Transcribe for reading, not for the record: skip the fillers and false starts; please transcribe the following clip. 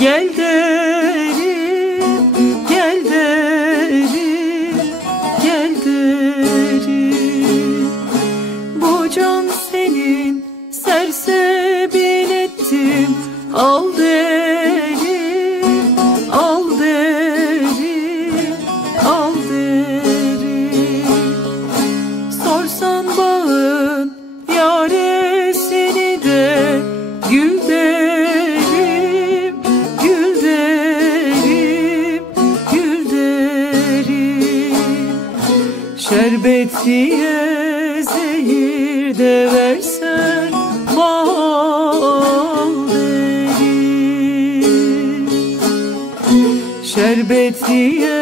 Gel derim, gel derim, gel derim. Bu can senin, sersebil ettim. Al derim, al derim, al derim. Sorsan bağın yaresini de gül derim, gül derim, gül derim. Şerbet diye zehir de versen bal derim. Şerbet diye